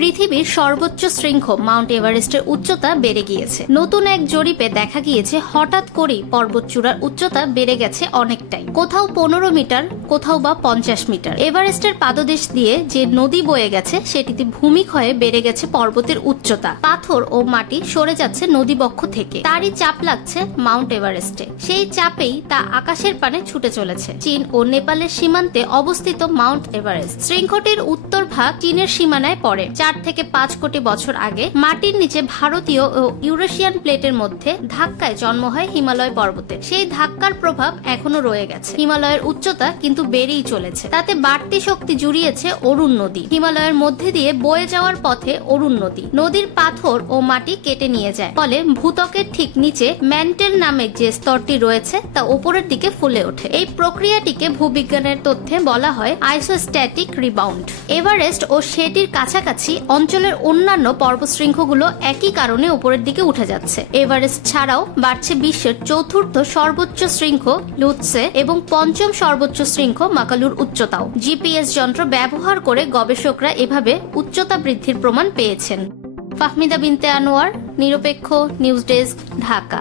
পৃথিবীর সর্বোচ্চ শৃঙ্গ মাউন্ট এভারেস্টের উচ্চতা বেড়ে গিয়েছে। নতুন এক জরিপে দেখা গিয়েছে হঠাৎ করেই পর্বতচূড়ার উচ্চতা বেড়ে গেছে অনেকটাই, কোথাও 15 মিটার, কোথাও বা 50 মিটার। এভারেস্টের পাদদেশ দিয়ে যে নদী বয়ে গেছে সেটিতে ভূমিক্ষয়ে বেড়ে গেছে পর্বতের উচ্চতা। পাথর ও মাটি সরে যাচ্ছে নদীবক্ষ থেকে, তারই চাপ লাগছে মাউন্ট এভারেস্টে। সেই চাপেই তা আকাশের পানে ছুটে চলেছে। চীন ও নেপালের সীমান্তে অবস্থিত মাউন্ট এভারেস্ট শৃঙ্গটির উত্তর ভাগ চীনের সীমানায় পড়ে। 4 থেকে 5 কোটি বছর আগে মাটির নিচে ভারতীয় ও ইউরেশিয়ান প্লেটের মধ্যে ধাক্কায় জন্ম হয় হিমালয় পর্বতে। সেই ধাক্কার প্রভাব এখনো রয়ে গেছে। হিমালয়ের উচ্চতা কিন্তু বেড়েই চলেছে। তাতে বাড়তি শক্তি জুড়িয়েছে অরুণ নদী। হিমালয়ের মধ্যে দিয়ে বয়ে যাওয়ার পথে অরুণ নদীর পাথর ও মাটি কেটে নিয়ে যায়, ফলে ভূত্বকের ঠিক নিচে ম্যান্টেল নামে যে স্তরটি রয়েছে তা উপরের দিকে ফুলে ওঠে। এই প্রক্রিয়াটিকে ভূবিজ্ঞানের তথ্যে বলা হয় আইসোস্ট্যাটিক রিবাউন্ড। এভারেস্ট ও সেটির কাছাকাছি অঞ্চলের অন্যান্য পর্বতশৃঙ্গগুলো একই কারণে উপরের দিকে উঠে যাচ্ছে। এভারেস্ট ছাড়াও বাড়ছে বিশ্বের চতুর্থ সর্বোচ্চ শৃঙ্গ লুৎসে এবং পঞ্চম সর্বোচ্চ শৃঙ্গ মাকালুর উচ্চতাও। জিপিএস যন্ত্র ব্যবহার করে গবেষকরা এভাবে উচ্চতা বৃদ্ধির প্রমাণ পেয়েছেন। ফাহমিদা বিনতে আনোয়ার, নিরপেক্ষ নিউজ ডেস্ক, ঢাকা।